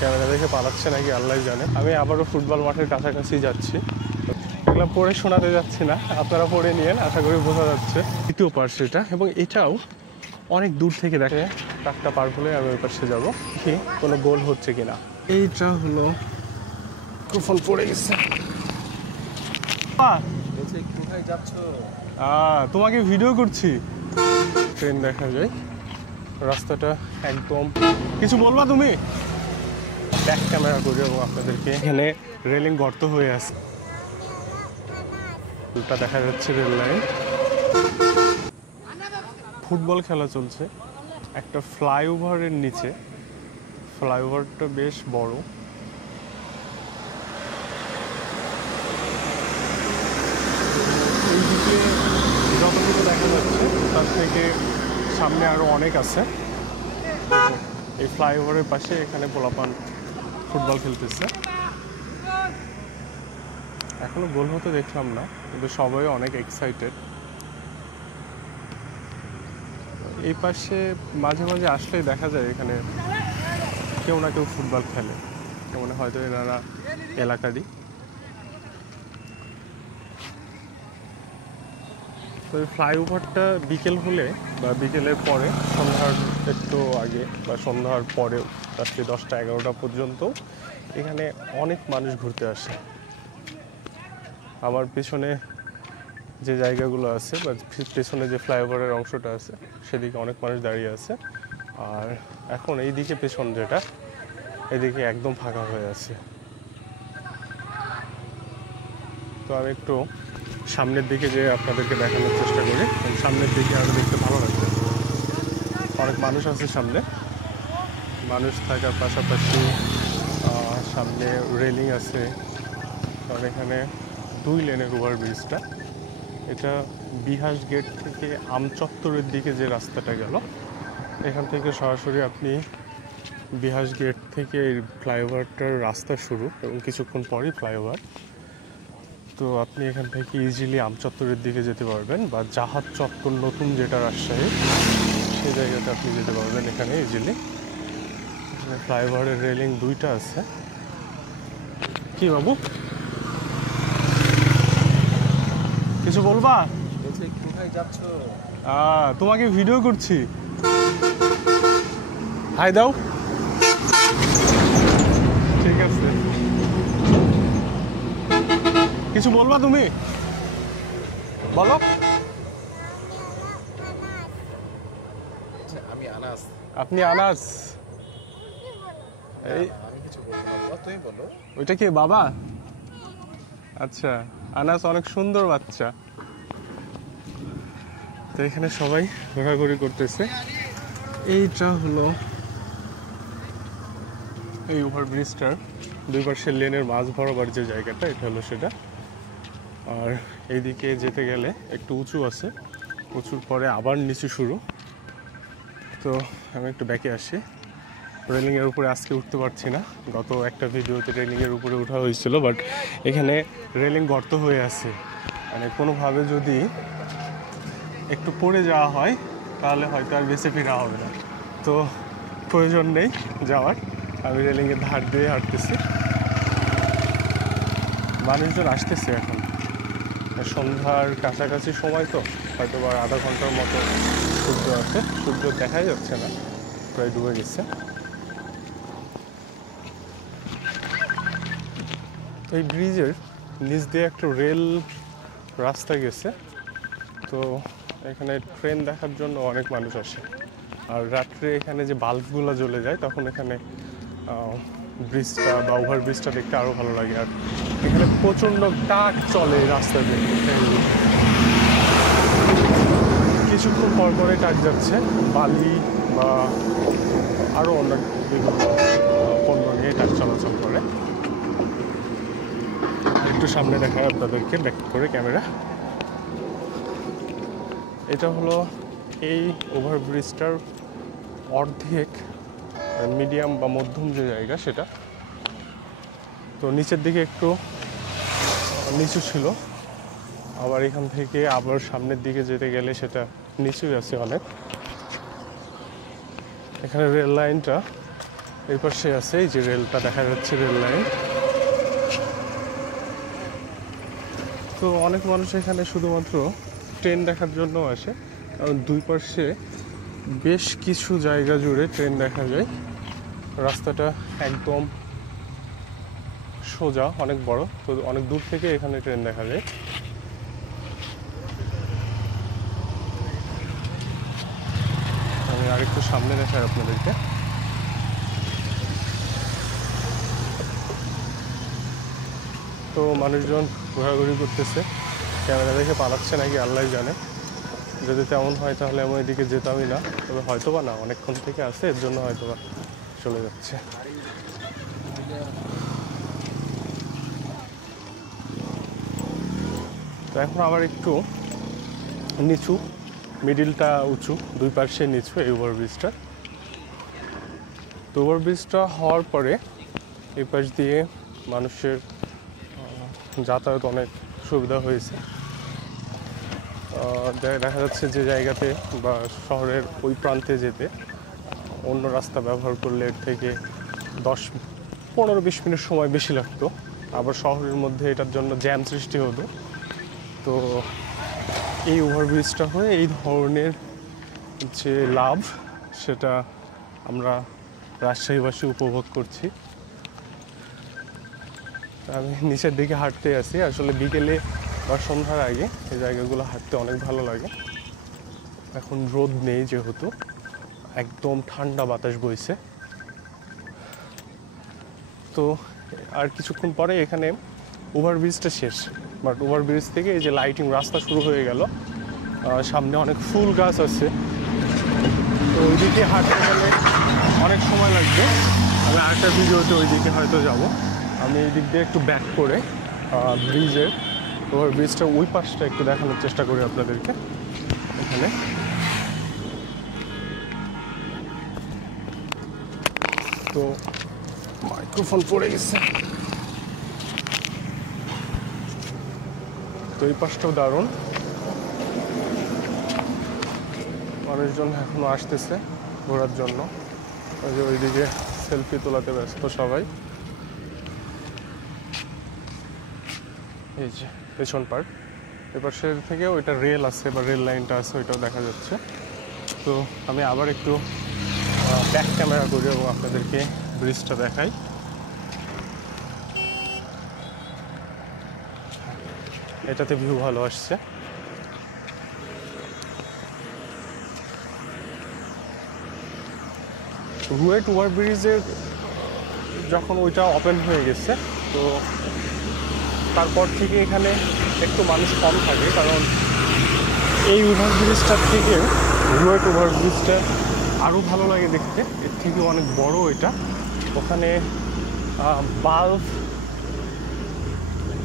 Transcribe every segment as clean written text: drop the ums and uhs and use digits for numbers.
Camera দেখে পালাচ্ছে নাকি আল্লাহ জানে। আমি আবারও ফুটবল মাঠের কাছাকাছি যাচ্ছি। এগুলো পড়ে শোনাতে যাচ্ছি না, আপনারা পড়ে নিয়েন, আশা করি বোঝা যাচ্ছে। দ্বিতীয় পার্শ্ব এটা, এবং এটাও অনেক দূর থেকে দেখে। ট্রাকটা পার হলে আমি ওই পাশে যাবো, কি কোনো গোল হচ্ছে কিনা। এইটা হলো ফোন পড়ে গেছে। কোথায় যাচ্ছ? তোমাকে ভিডিও করছি। ট্রেন দেখা যায়, রাস্তাটা একদম। কিছু বলবা তুমি? ব্যাক ক্যামেরা করি এবং আপনাদেরকে এখানে রেলিং গর্ত হয়ে আছে, ওটা দেখা যাচ্ছে রেল লাইন। ফুটবল খেলা চলছে একটা ফ্লাইওভারের নিচে। ফ্লাইওভারটা বেশ বড়। এইদিকে যতটুকু দেখা যাচ্ছে তার থেকে সামনে আরো অনেক আছে। এই ফ্লাইওভারের পাশে এখানে পোলাপান ফুটবল খেলতেছে। এখনো গোল হতে দেখলাম না, কিন্তু সবাই অনেক এক্সাইটেড। এই পাশে মাঝে মাঝে আসলেই দেখা যায় এখানে কেউ না কেউ ফুটবল খেলে, মনে হয়তো এনারা এলাকারই। তো এই ফ্লাইওভারটা বিকেল হলে বা বিকেলের পরে, সন্ধ্যার একটু আগে বা সন্ধ্যার পরেও, রাত্রি 10টা-11টা পর্যন্ত এখানে অনেক মানুষ ঘুরতে আসে। আমার পেছনে যে জায়গাগুলো আছে বা পেছনে যে ফ্লাইওভারের অংশটা আছে সেদিকে অনেক মানুষ দাঁড়িয়ে আছে। আর এখন এইদিকে পেছন যেটা, এদিকে একদম ফাঁকা হয়ে আছে। তো আমি একটু সামনের দিকে যে আপনাদেরকে দেখানোর চেষ্টা করি, সামনের দিকে আরও দেখতে ভালো লাগবে। অনেক মানুষ আছে সামনে, মানুষ থাকার পাশাপাশি সামনে রেলিং আছে। কারণ এখানে 2 লেনের ওভারব্রিজটা, এটা বিহাস গেট থেকে আমচত্বরের দিকে যে রাস্তাটা গেল, এখান থেকে সরাসরি আপনি বিহাস গেট থেকে এই ফ্লাইওভারটার রাস্তা শুরু, এবং কিছুক্ষণ পরই ফ্লাইওভার। তো আপনি এখান থেকে ইজিলি আমচত্বরের দিকে যেতে পারবেন, বা জাহাজ চত্বর নতুন যেটা রাজশাহী, সেই জায়গাতে আপনি যেতে পারবেন এখানে ইজিলি। এখানে ফ্লাইওভারের রেলিং 2টা আছে। কি বাবু, কিছু বলবা? কোথায় যাচ্ছ? তোমাকে ভিডিও করছি, হাই দাও। ঠিক আছে, কিছু বলবা তুমি? বলো। আমি আনাস। আপনি আনাস? এই আমি কিছু বলবো না, তুমি বলো। ওইটা কি বাবা? আচ্ছা, আনাস অনেক সুন্দর বাচ্চা। তো এখানে সবাই ঘোরাঘুরি করতেছে। এইটা হলো এই ওভারব্রিজটার 2 পাশের লেনের মাঝ বরাবর যে জায়গাটা, এটা হলো সেটা। আর এইদিকে যেতে গেলে একটু উঁচু আছে, উঁচুর পরে আবার নিচু শুরু। তো আমি একটু ব্যাকে আসি। রেলিংয়ের উপরে আজকে উঠতে পারছি না, গত একটা ভিডিওতে রেলিংয়ের উপরে ওঠা হয়েছিল, বাট এখানে রেলিং গর্ত হয়ে আছে। মানে কোনোভাবে যদি একটু পড়ে যাওয়া হয় তাহলে হয়তো আর বেঁচে ফেরা হবে না। তো প্রয়োজন নেই যাওয়ার, আমি রেলিংয়ের ধার দিয়ে হাঁটতেছি। মানুষজন আসতেছে এখন, সন্ধ্যার কাছাকাছি সময়, তো হয়তো বা আধা ঘন্টার মতো সূর্য আছে। সূর্য দেখাই যাচ্ছে না, প্রায় ডুবে গেছে। এই ব্রিজের নিচ দিয়ে একটা রেল রাস্তা গেছে। তো এখানে ট্রেন দেখার জন্য অনেক মানুষ আসে। আর রাত্রে এখানে যে বাল্বগুলো জ্বলে যায়, তখন এখানে ব্রিজটা বা ওভারব্রিজটা দেখতে আরও ভালো লাগে। আর এখানে প্রচণ্ড টাক চলে রাস্তা দিয়ে, কিছুক্ষণ পর পরে টাক যাচ্ছে। বালি বা আরও অন্য বিভিন্ন পণ্য নিয়ে টাক চলাচল করে। একটু সামনে দেখায় আপনাদেরকে ব্যাক করে ক্যামেরা। এটা হলো এই ওভারব্রিজটার অর্ধেক মিডিয়াম বা মধ্যম যে জায়গা সেটা। তো নিচের দিকে একটু নিচু ছিল, আবার এখান থেকে আবার সামনের দিকে যেতে গেলে সেটা নিচুই আছে অনেক। এখানে রেল লাইনটা এই পাশে আছে এই যে রেলটা দেখা যাচ্ছে, রেল লাইন। তো অনেক মানুষ এখানে শুধুমাত্র ট্রেন দেখার জন্য আসে, কারণ দুই পাশে বেশ কিছু জায়গা জুড়ে ট্রেন দেখা যায়। রাস্তাটা একদম সোজা, অনেক বড়, তো অনেক দূর থেকে এখানে ট্রেন দেখা যায়। আমি আরেকটু সামনে দেখাই আপনাদেরকে। তো মানুষজন ঘোরাঘুরি করতেছে, ক্যামেরা দেখে পালাচ্ছে নাকি আল্লাহ জানে। যদি তেমন হয় তাহলে আমি এদিকে যেতামই না, তবে হয়তো বা না, অনেকক্ষণ থেকে আসে, এর জন্য হয়তো বা চলে যাচ্ছে। তো এখন আবার একটু নিচু, মিডিলটা উঁচু, দুই পাশে নিচু এই ওভারব্রিজটা। তো ওভারব্রিজটা হওয়ার পরে এই পাশ দিয়ে মানুষের যাতায়াত অনেক সুবিধা হয়েছে। দেখা যাচ্ছে যে জায়গাতে বা শহরের ওই প্রান্তে যেতে অন্য রাস্তা ব্যবহার করলে এর থেকে 10-15-20 মিনিট সময় বেশি লাগতো, আবার শহরের মধ্যে এটার জন্য জ্যাম সৃষ্টি হতো। তো এই ওভারব্রিজটা হয়ে এই ধরনের যে লাভ, সেটা আমরা রাজশাহীবাসী উপভোগ করছি। আমি নিচের দিকে হাঁটতে আসি, আসলে বিকেলে বা সন্ধ্যার আগে এই জায়গাগুলো হাঁটতে অনেক ভালো লাগে। এখন রোদ নেই যেহেতু, একদম ঠান্ডা বাতাস বইছে। তো আর কিছুক্ষণ পরে এখানে ওভারব্রিজটা শেষ, বাট ওভারব্রিজ থেকে এই যে লাইটিং রাস্তা শুরু হয়ে গেল। সামনে অনেক ফুল গাছ আছে, তো ওইদিকে হাঁটতে গেলে অনেক সময় লাগবে। আমি আরেকটা ভিডিওতে ওইদিকে হয়তো যাব। আমি এই দিক দিয়ে একটু ব্যাক করে ব্রিজের, ওভারব্রিজটা ওই পাশটা একটু দেখানোর চেষ্টা করি আপনাদেরকে। এখানে তো মাইক্রোফোন পড়ে গেছে। তো এই পাশটাও দারুণ, মানুষজন এখনো আসতেছে ঘোরার জন্য। ওই যে ওইদিকে সেলফি তোলাতে ব্যস্ত সবাই। এই যে পেছন পার্ট, এপাশের থেকে ওইটা রেল আছে বা রেল লাইনটা আছে, ওইটাও দেখা যাচ্ছে। তো আমি আবার একটু ব্যাক ক্যামেরা করি এবং আপনাদেরকে ব্রিজটা দেখাই। এটাতে ভিউ ভালো আসছে। রুয়েট ওভারব্রিজের যখন ওইটা ওপেন হয়ে গেছে, তো তারপর থেকে এখানে একটু মানুষ কম থাকে, কারণ এই ওভারব্রিজটার থেকে রুয়েট ওভারব্রিজটা আরও ভালো লাগে দেখতে, এর থেকে অনেক বড় এটা। ওখানে বাল্ব,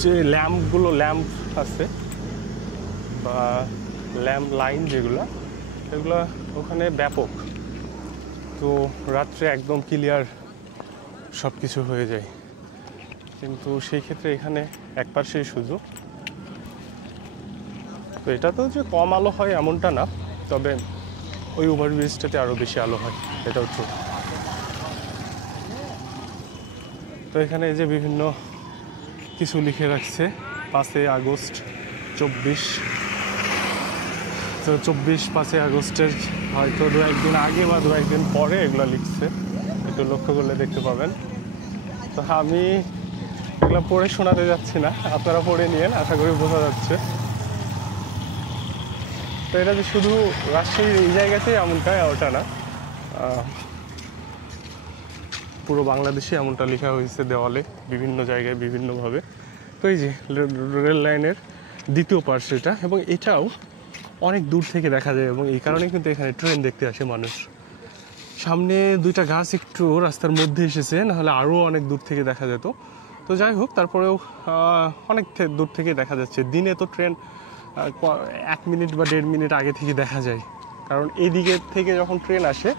যে ল্যাম্প আছে বা ল্যাম্প লাইন যেগুলো, এগুলো ওখানে ব্যাপক। তো রাত্রে একদম ক্লিয়ার সব কিছু হয়ে যায়, কিন্তু সেই ক্ষেত্রে এখানে একপাশেই সুযোগ। তো এটা তো যে কম আলো হয় এমনটা না, তবে ওই ওভারব্রিজটাতে আরও বেশি আলো হয়, এটাও ট্রু। তো এখানে যে বিভিন্ন কিছু লিখে রাখছে, 5 আগস্ট 24। তো 5 আগস্টের হয়তো 2-1 দিন আগে বা 2-1 দিন পরে এগুলো লিখছে, একটু লক্ষ্য করলে দেখতে পাবেন। তো আমি এগুলো পড়ে শোনাতে যাচ্ছি না, আপনারা পড়ে নিয়েন, আশা করি বোঝা যাচ্ছে। তো এটা যে শুধু রাজশাহীর এই জায়গাতেই এমনটা, ওটা না, পুরো বাংলাদেশে এমনটা লেখা হয়েছে দেওয়ালে বিভিন্ন জায়গায় বিভিন্নভাবে। তো এই যে রেল লাইনের দ্বিতীয় পার্শ্ব এটা, এবং এটাও অনেক দূর থেকে দেখা যায়, এবং এই কারণে কিন্তু এখানে ট্রেন দেখতে আসে মানুষ। সামনে দুইটা গাছ একটু রাস্তার মধ্যে এসেছে, নাহলে আরও অনেক দূর থেকে দেখা যেত। তো যাই হোক, তারপরেও অনেক দূর থেকে দেখা যাচ্ছে। দিনে তো ট্রেন 1 মিনিট বা 1.5 মিনিট আগে থেকে দেখা যায়, কারণ এই দিকের থেকে যখন ট্রেন আসে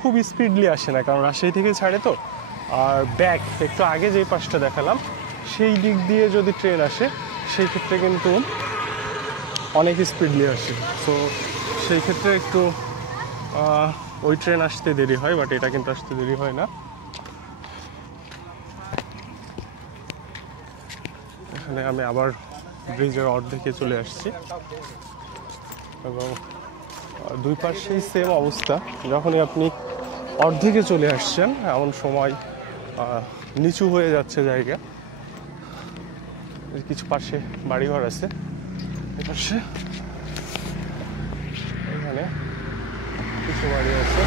খুব স্পিডলি আসে না, কারণ রাজশাহী থেকে ছাড়ে তো। আর ব্যাক একটু আগে যেই পাশটা দেখালাম, সেই দিক দিয়ে যদি ট্রেন আসে সেই ক্ষেত্রে কিন্তু অনেক স্পিডলি আসে। তো সেই ক্ষেত্রে একটু ওই ট্রেন আসতে দেরি হয়, বাট এটা কিন্তু আসতে দেরি হয় না। এখানে আমি আবার ব্রিজের অর্ধেকে চলে আসছি এবং দুই পাশেই সেম অবস্থা। যখনই আপনি অর্ধেকে চলে আসছেন এমন সময় নিচু হয়ে যাচ্ছে জায়গা। কিছু পাশে বাড়িঘর আছে, এপাশে এখানে কিছু বাড়ি আছে।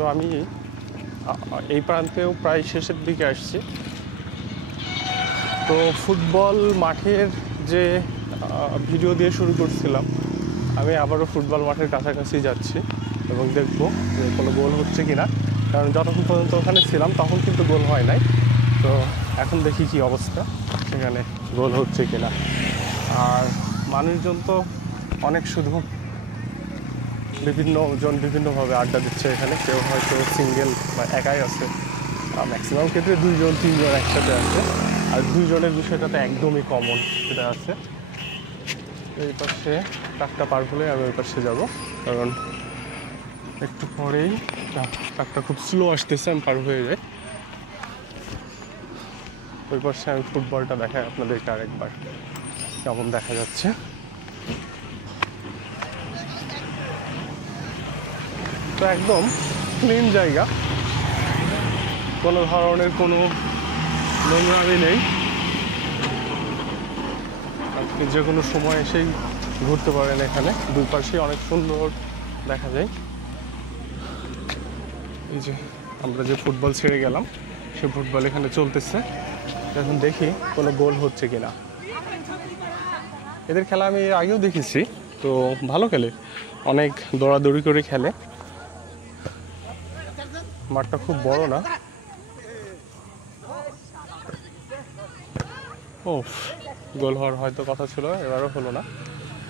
তো আমি এই প্রান্তেও প্রায় শেষের দিকে আসছি। তো ফুটবল মাঠের যে ভিডিও দিয়ে শুরু করছিলাম, আমি আবারও ফুটবল মাঠের কাছাকাছি যাচ্ছি এবং দেখব যে কোনো গোল হচ্ছে কি না। কারণ যতক্ষণ পর্যন্ত ওখানে ছিলাম তখন কিন্তু গোল হয় নাই। তো এখন দেখি কি অবস্থা, সেখানে গোল হচ্ছে কি না। আর মানুষজন তো অনেক, শুধু বিভিন্নজন বিভিন্নভাবে আড্ডা দিচ্ছে এখানে। কেউ হয়তো সিঙ্গেল বা একাই আছে, ম্যাক্সিমাম ক্ষেত্রে 2-3 জন একসাথে আছে। আর 2 জনের বিষয়টা তো একদমই কমন, সেটা আছে। এই পাশে ট্রাকটা পার হলে আমি ওই পাশে যাবো, কারণ একটু পরেই ট্রাকটা খুব স্লো আসতেছে, আমি পার হয়ে যাই। ওই পাশে আমি ফুটবলটা দেখাই আপনাদেরকে আরেকবার কেমন দেখা যাচ্ছে। তো একদম ক্লিন জায়গা, কোনো ধরনের কোনো নোংরামি নেই। আপনি যে কোনো সময় এসেই ঘুরতে পারেন এখানে। দুই পাশেই অনেক সুন্দর দেখা যায়। এই যে আমরা যে ফুটবল ছেড়ে গেলাম, সে ফুটবল এখানে চলতেছে। এখন দেখি কোনো গোল হচ্ছে কিনা। এদের খেলা আমি আগেও দেখেছি, তো ভালো খেলে, অনেক দৌড়াদৌড়ি করে খেলে। মাঠটা খুব বড় না। ও, গোল হওয়ার হয়তো কথা ছিল, এবারও হলো না।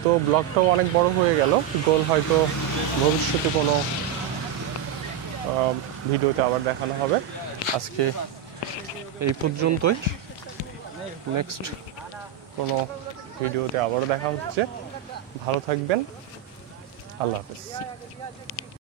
তো ব্লগটাও অনেক বড় হয়ে গেল। গোল হয়তো ভবিষ্যতে কোনো ভিডিওতে আবার দেখানো হবে। আজকে এই পর্যন্তই। নেক্সট কোনো ভিডিওতে আবারও দেখা হচ্ছে। ভালো থাকবেন। আল্লাহ হাফেজ।